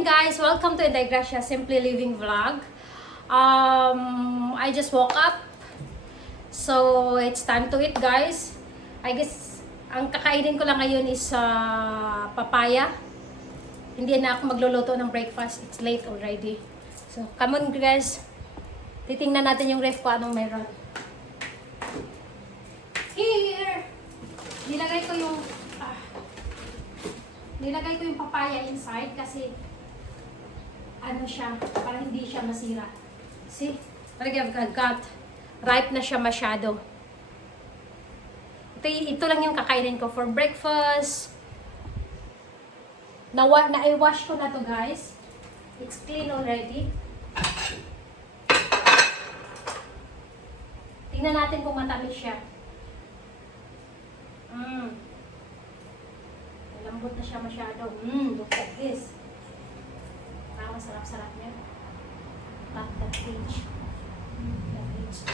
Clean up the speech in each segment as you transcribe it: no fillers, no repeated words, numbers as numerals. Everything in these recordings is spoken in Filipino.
morning guys! Welcome to Inday Gracia Simply Living Vlog. I just woke up. So, it's time to eat guys. I guess, ang kakainin ko lang ngayon is papaya. Hindi na ako magluluto ng breakfast. It's late already. So, come on guys. Titingnan natin yung ref ko anong meron. Here! Nilagay ko yung papaya inside kasi ano siya, para hindi siya masira. See? Parang I've got ripe na siya masyado. Ito lang yung kakainin ko for breakfast. Na-i-wash ko na to guys. It's clean already. Tingnan natin kung matamis siya. Lambot na siya masyado. Look at this. Parang masarap-sarap niya. Cut that page. That page.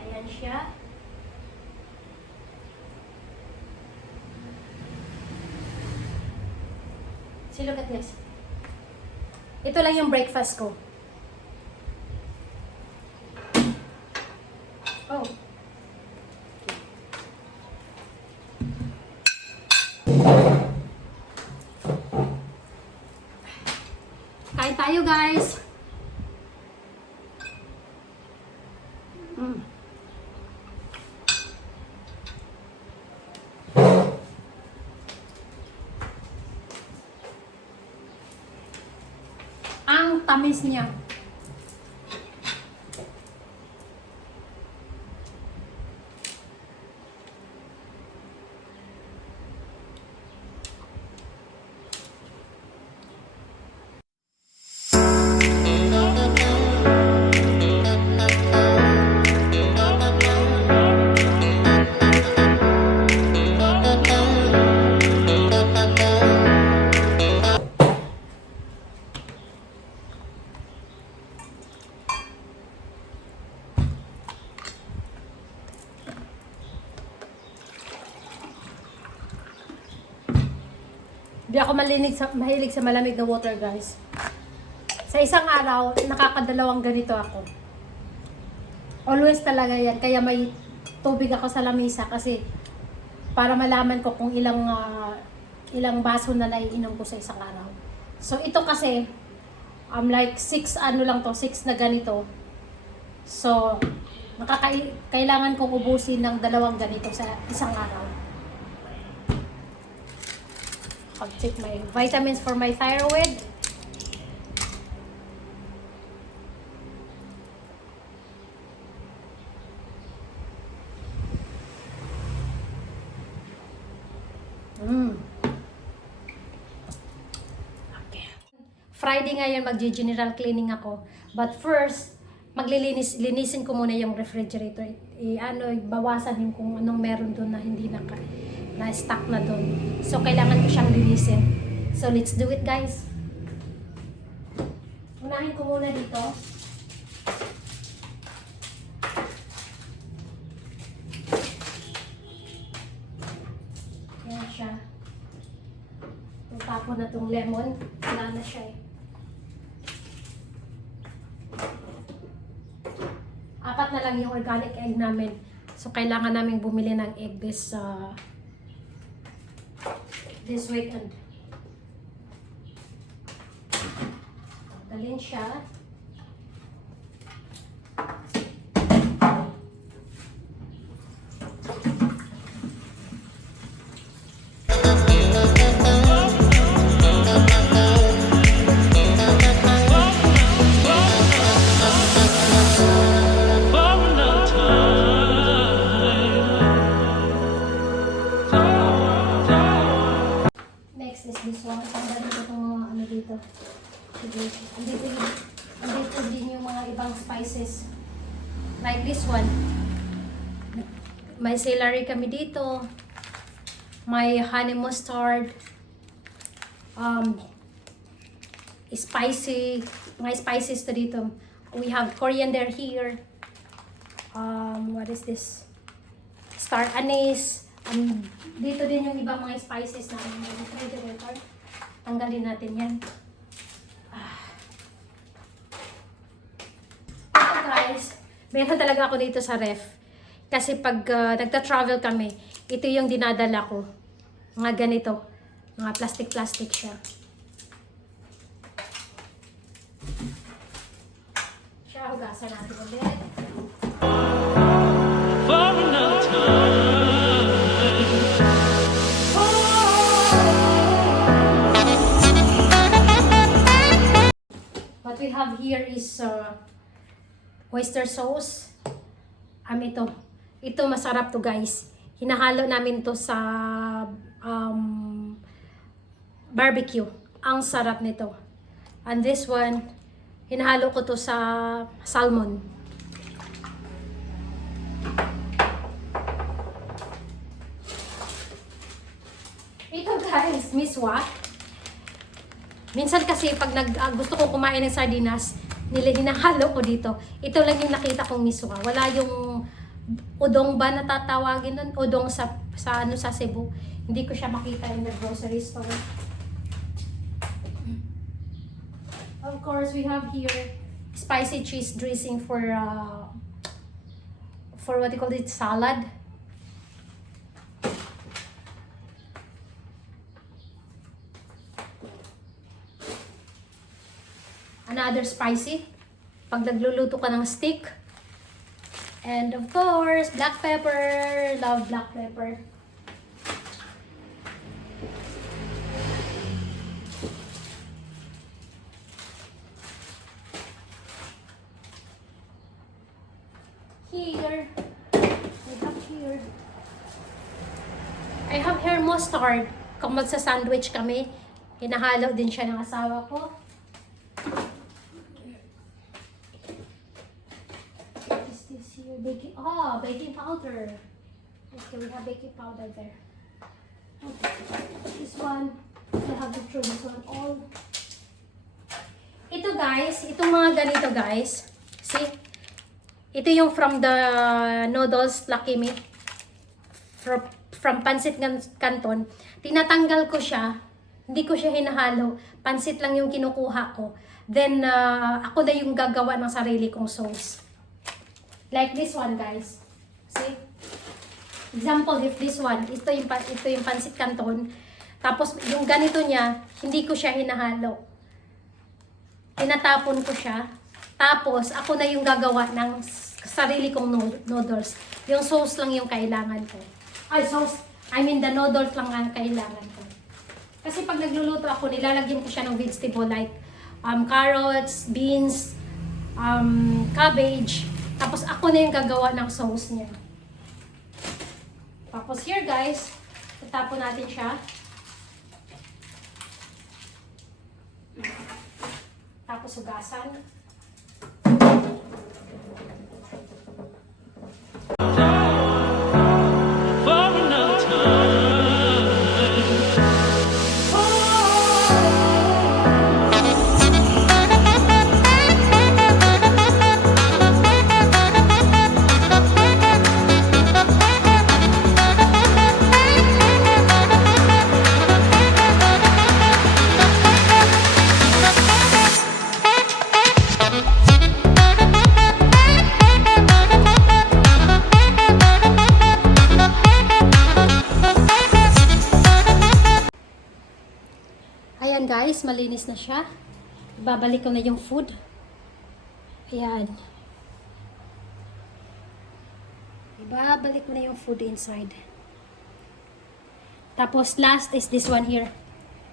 Ayan siya. See, look at this. Ito lang yung breakfast ko. Oh. Kain tayo, guys. Ang tamis niya. Hindi ako mahilig sa malamig na water, guys. Sa isang araw, nakakadalawang ganito ako. Always talaga yan. Kaya may tubig ako sa lamisa kasi para malaman ko kung ilang baso na naiinom ko sa isang araw. So, ito kasi, like 6 na ganito. So, kailangan kong ubusin ng 2 ganito sa isang araw. I'll take my vitamins for my thyroid. Okay. Friday ngayon mag-general cleaning ako. But first, linisin ko muna yung refrigerator. Bawasan yung kung anong meron doon na hindi na-stuck na doon. So, kailangan ko siyang linisin. So, let's do it, guys. Unahin ko muna dito. Ayan siya. Tapon na itong lemon. Wala na siya eh. 4 na lang yung organic egg namin. So, kailangan namin bumili ng egg this weekend. Dalhin siya. Next is this one. Tanggalin ko itong mga ano dito. Sige. Andito din yung mga ibang spices. Like this one. May celery kami dito. may honey mustard, spicy, mga spices to dito. We have coriander here. What is this? Star anise. Dito din yung ibang mga spices na refrigerator. Tanggalin natin yan. Ito guys, meron talaga ako dito sa ref. Kasi pag nagta-travel kami, ito yung dinadala ko. Mga ganito. Mga plastic-plastic siya. Siya, hugasan natin ulit. For another time. What we have here is oyster sauce. Ito masarap to guys. Hinahalo namin to sa barbecue. Ang sarap nito. And this one, hinahalo ko to sa salmon. Ito guys, miswa. Minsan kasi pag gusto ko kumain ng sardinas, hinahalo ko dito. Ito lang yung nakita kong miswa. Wala yung udong ba natatawagin nun? Udong sa Cebu. Hindi ko siya makita in the grocery store. Of course, we have here spicy cheese dressing for what you call it, salad. Another spicy. Pag nagluluto ka ng steak. And of course, black pepper. Love black pepper. I have here mustard. Kung magsa-sandwich kami, hinahalo din siya ng asawa ko. Baking powder. Okay, we have baking powder there. Okay. This one, I have to throw this one all. Ito guys, itong mga ganito guys. See? Ito yung from the noodles Lucky Me. From Pancit Canton. Tinatanggal ko siya. Hindi ko siya hinahalo. Pansit lang yung kinukuha ko. Then, ako na yung gagawa ng sarili kong sauce. Like this one guys. See? Example, if this one, ito yung Pancit Canton. Tapos yung ganito niya, hindi ko siya hinahalo. Tinatapon ko siya. Tapos ako na yung gagawa ng sarili kong noodles. Yung sauce lang yung kailangan ko. The noodles lang ang kailangan ko. Kasi pag nagluluto ako, nilalagyan ko siya ng vegetable like carrots, beans, cabbage. Tapos ako na yung gagawa ng sauce niya. Tapos here guys, itapon natin siya. Tapos hugasan. For another time. Ayan guys, malinis na siya. Babalik ko na yung food. Ayan. Ibabalik ko na yung food inside. Tapos last is this one here.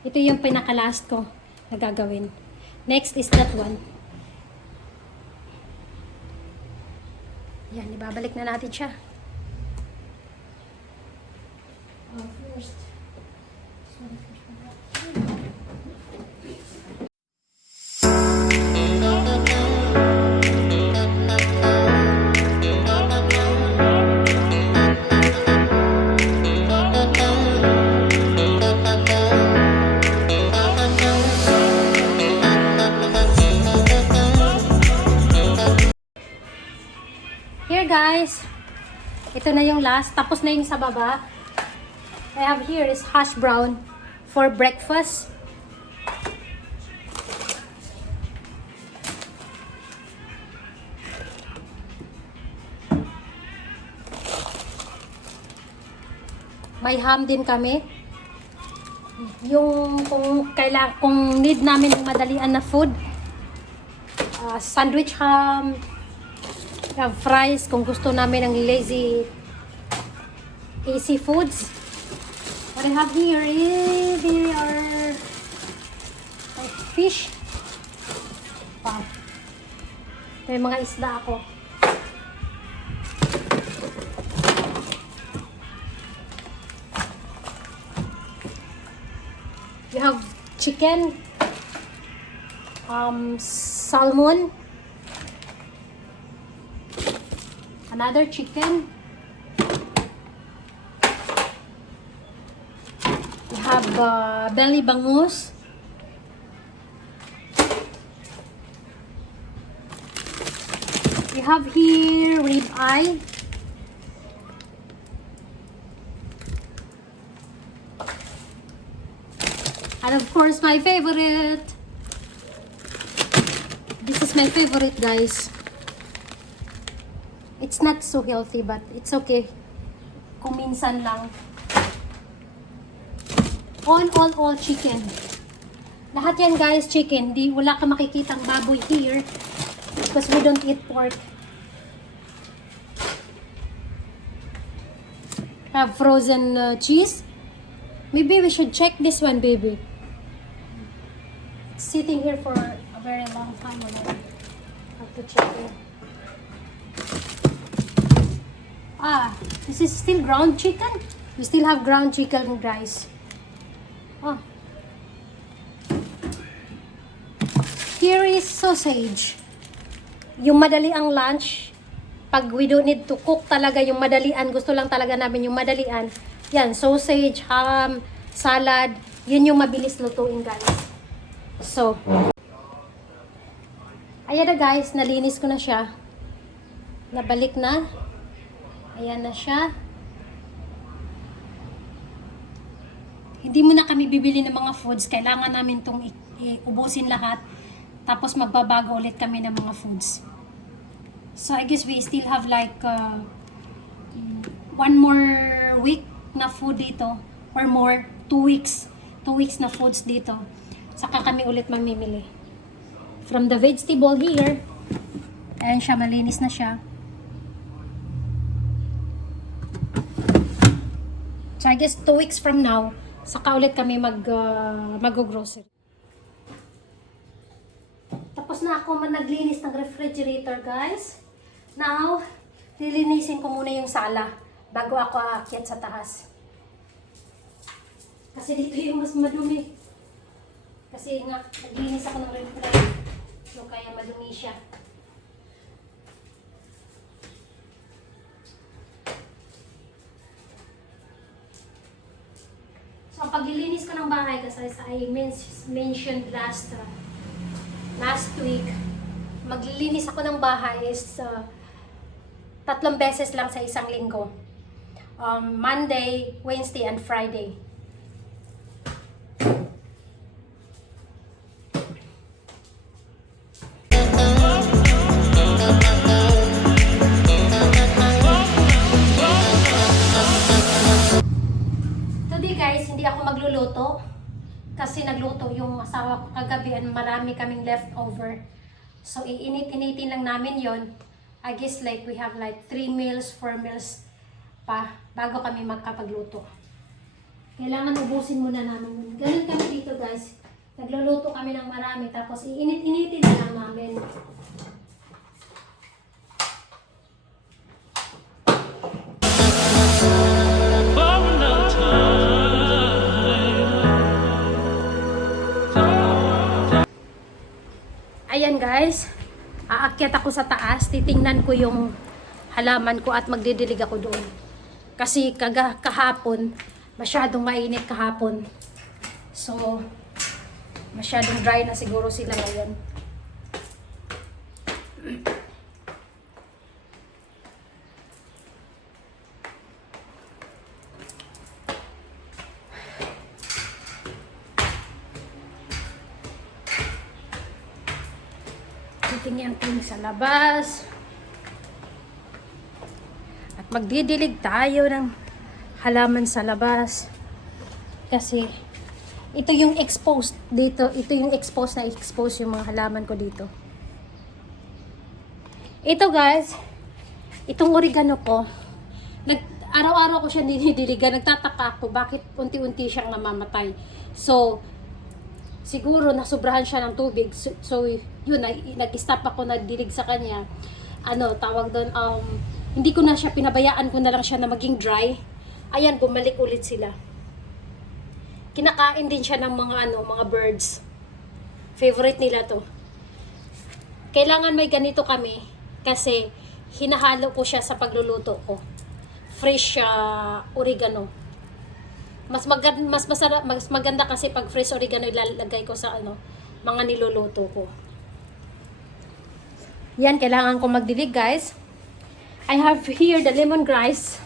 Ito yung pinaka-last ko na gagawin. Next is that one. Ayan, ibabalik na natin siya. First. ito na yung last. Tapos na yung sa baba. I have here is hash brown for breakfast. May ham din kami. Yung kung need namin ng madalian na food. Sandwich ham. We have fries kung gusto namin ng easy foods. What I have here is they are like fish. Wow. May mga isda ako. You have chicken, salmon, another chicken. You have belly bangus. You have here rib eye. And of course, my favorite. This is my favorite, guys. It's not so healthy, but it's okay. Kung minsan lang. All chicken. Lahat yan, guys, chicken. Wala ka makikitang baboy here because we don't eat pork. Have frozen cheese. Maybe we should check this one, baby. It's sitting here for a very long time already. Have to check it. This is still ground chicken. We still have ground chicken, guys. Here is sausage. Yung madali ang lunch. Pag we don't need to cook talaga yung madalian, gusto lang talaga namin yung madalian. Yan, sausage, ham, salad. Yun yung mabilis lutuin, guys. So, ayan na, guys. Nalinis ko na siya. Nabalik na. Ayan na siya. Hindi mo na kami bibili ng mga foods. Kailangan namin itong ubusin lahat. Tapos magbabago ulit kami ng mga foods. So, I guess we still have like one more week na food dito. Or more. 2 weeks. 2 weeks na foods dito. Saka kami ulit mamimili. From the vegetable here. Ayan siya. Malinis na siya. So, I guess 2 weeks from now, saka ulit kami mag-grocery. Tapos na ako naglinis ng refrigerator, guys. Now, lilinisin ko muna yung sala bago ako aakyat sa taas. Kasi dito yung mas madumi. Kasi nga, naglinis ako ng refrigerator. So, kaya madumi siya. So, paglilinis ko ng bahay, kasi I mentioned last week, maglilinis ako ng bahay is 3 beses lang sa isang linggo. Monday, Wednesday, and Friday. Today, guys, hindi ako magluluto. Kasi nagluto yung asawa ko kagabi and marami kaming leftover. So, iinit-initin lang namin yon. I guess like we have like 3 meals, 4 meals pa bago kami magkapagluto. Kailangan ubusin muna namin. Ganun kami dito, guys. Nagluluto kami ng marami tapos iinit-initin na lang namin. For another time. Ayan, guys. Aakyat ako sa taas. Titingnan ko yung halaman ko at magdidilig ako doon. Kasi kahapon, masyadong mainit kahapon. So, masyadong dry na siguro sila ngayon. Tingin-tingin sa labas. At magdidilig tayo ng halaman sa labas. Kasi ito yung exposed dito. Ito yung exposed na expose yung mga halaman ko dito. Ito guys, itong oregano ko, araw-araw ko siya dinidiligan. Nagtataka ako bakit unti-unti siyang namamatay. So, siguro nasubrahan siya ng tubig. So yun, nag-stop ako nagdilig sa kanya. Tawag doon, hindi ko na siya, pinabayaan ko na lang siya na maging dry. Ayan, bumalik ulit sila. Kinakain din siya ng mga birds. Favorite nila to. Kailangan may ganito kami kasi hinahalo ko siya sa pagluluto ko. Fresh oregano. Mas maganda kasi pag fresh oregano ilalagay ko sa mga niluluto ko. Yan, kailangan ko magdilig guys. I have here the lemongrass.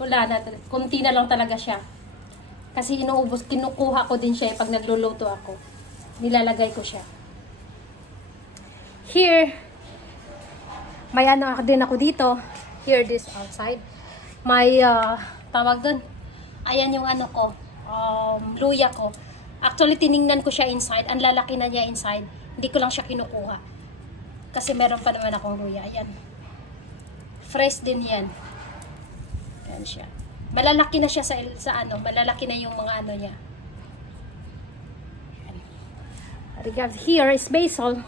Wala na, kunti na lang talaga siya. Kasi kinukuha ko din siya pag nagluluto ako. Nilalagay ko siya. Here, may din ako dito. Here, this outside. May, tawag doon. Ayan yung luya ko. Actually, tiningnan ko siya inside. Ang lalaki na niya inside. Hindi ko lang siya kinukuha. Kasi meron pa naman akong luya. Ayan. Fresh din yan. Ayan siya. Malalaki na siya malalaki na yung mga niya. Ayan. Here is basil.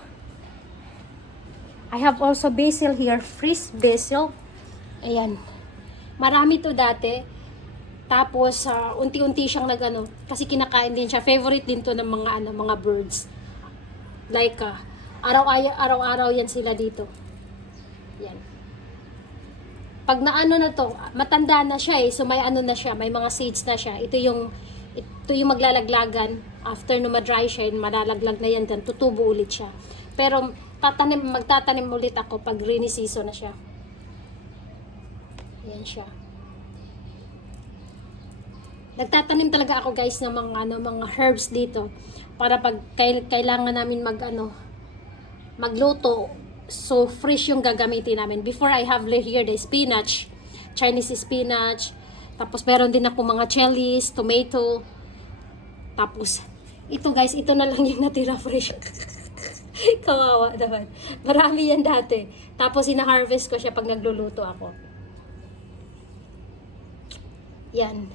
I have also basil here. Fresh basil. Ayan. Marami to dati. Tapos, unti-unti siyang kasi kinakain din siya. Favorite din to ng mga birds. Like, araw-araw yan sila dito. Yan. Pag na to, matanda na siya so may na siya, may mga seeds na siya. Ito yung maglalaglagan. After no ma-dry siya, malalaglag na yan dyan, tutubo ulit siya. Pero, magtatanim ulit ako pag rainy season na siya. Yan siya. Nagtatanim talaga ako guys ng mga herbs dito para pag kailangan namin magluto, so fresh yung gagamitin namin. Before I have here the spinach, Chinese spinach, tapos meron din ako mga chilies, tomato, tapos ito guys, ito na lang yung natira fresh. Kawawa naman. Marami yan dati. Tapos ina-harvest ko siya pag nagluluto ako. Yan.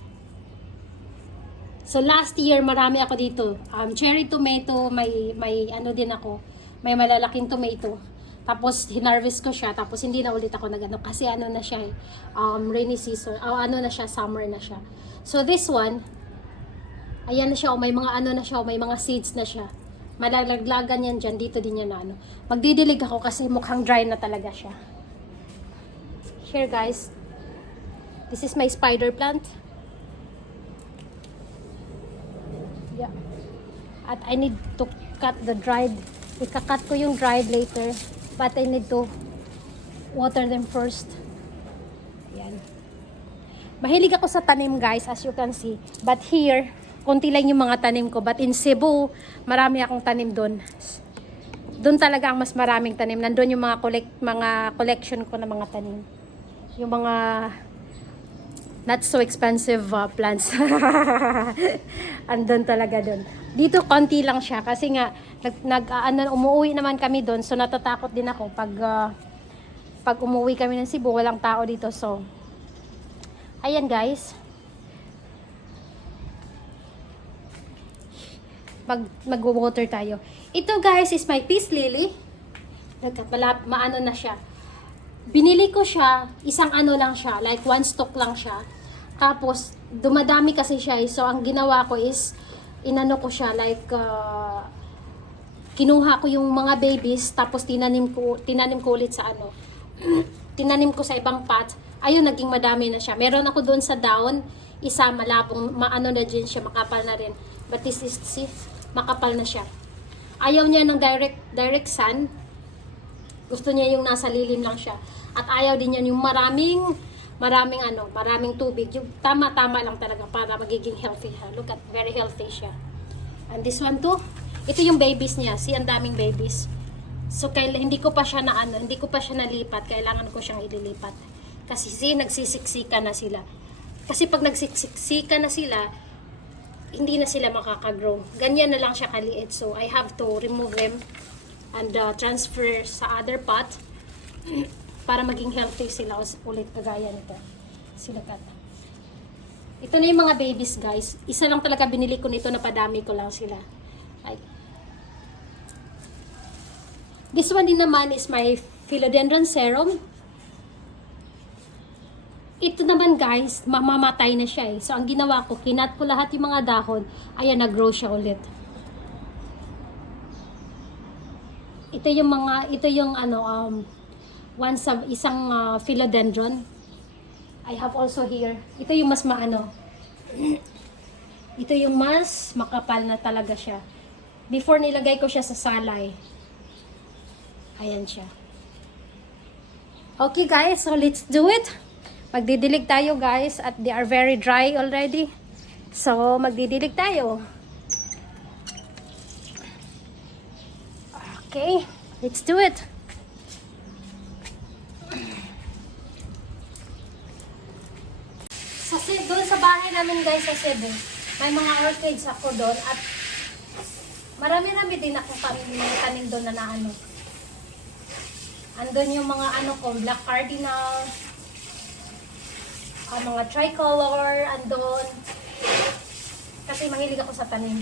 So last year marami ako dito. Cherry tomato, may din ako. May malalaking tomato. Tapos hinarvest ko siya. Tapos hindi na ulit ako kasi na siya rainy season. Na siya, summer na siya. So this one, ayan na siya, may mga na siya, may mga seeds na siya. Malalaglagan yan dyan, dito din yan Magdidilig ako kasi mukhang dry na talaga siya. Here guys, this is my spider plant. Yeah. At I need to cut the dried. Ika-cut ko yung dried later. But I need to water them first. Yan. Mahilig ako sa tanim guys, as you can see. But here, konti lang yung mga tanim ko. But in Cebu, marami akong tanim doon. Doon talaga ang mas maraming tanim. Nandun yung mga collection ko na mga tanim. Yung mga not so expensive plants. Andun talaga doon. Dito konti lang siya kasi nga umuwi naman kami doon, so natatakot din ako pag umuwi kami ng Cebu, walang tao dito. So ayan guys. Mag-water tayo. Ito guys is my peace lily. Maano na siya. Binili ko siya, isang lang siya, like one stalk lang siya. Tapos, dumadami kasi siya. So, ang ginawa ko is, ko siya, like, kinuha ko yung mga babies, tapos tinanim ko ulit sa tinanim ko sa ibang pot. Ayun, naging madami na siya. Meron ako doon sa down, isa malapong, na din siya, makapal na rin. But this is, see, makapal na siya. Ayaw niya ng direct sun. Gusto niya yung nasa lilim lang siya. At ayaw din niya yung maraming tubig. Yung tama-tama lang talaga para magiging healthy. Look at, very healthy siya. And this one too, Ito yung babies niya. See, ang daming babies. So, hindi ko pa siya hindi ko pa siya nalipat. Kailangan ko siyang ililipat. Kasi see, nagsisiksika na sila. Kasi pag nagsisiksika na sila, hindi na sila makakagrow. Ganyan na lang siya kaliit. So, I have to remove them and transfer sa other pot para maging healthy sila ulit kagaya nito. Silakat. Ito na yung mga babies, guys. Isa lang talaga binili ko nito, napadami ko lang sila. Ay. This one din naman is my philodendron serum. Ito naman, guys, mamamatay na siya eh. So, ang ginawa ko, kinat ko lahat yung mga dahon. Ayan, nag-grow siya ulit. Ito yung isang philodendron. I have also here. Ito yung mas ito yung mas makapal na talaga siya. Before nilagay ko siya sa salay. Ayan siya. Okay guys, so let's do it. Magdidilig tayo guys at they are very dry already. So magdidilig tayo. Okay, let's do it. Doon sa bahay namin guys sa Cebu, may mga orchids ako doon at marami-rami din akong mga tanim doon na andun yung mga ko, black cardinal, mga tricolor, andun. Kasi mahilig ako sa tanim.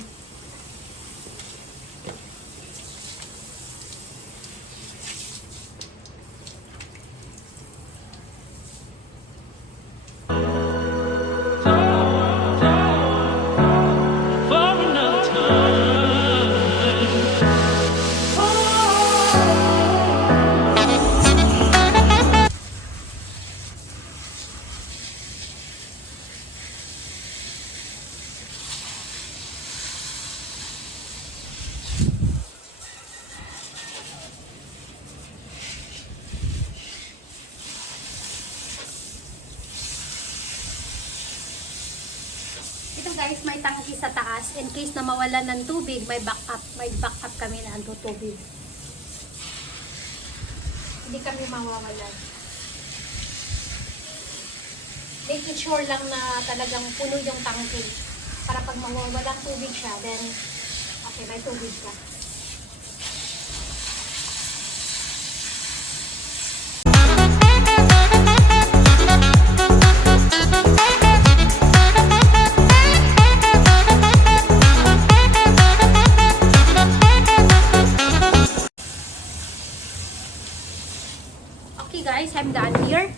For another time. Ito guys, may tangki sa taas. In case na mawalan ng tubig, may backup. May backup kami na ando tubig. Hindi kami mawawalan. Making sure lang na talagang puno yung tangki. Para pag mawawalan tubig siya, then okay, may tubig ka. Okay guys, I'm done here.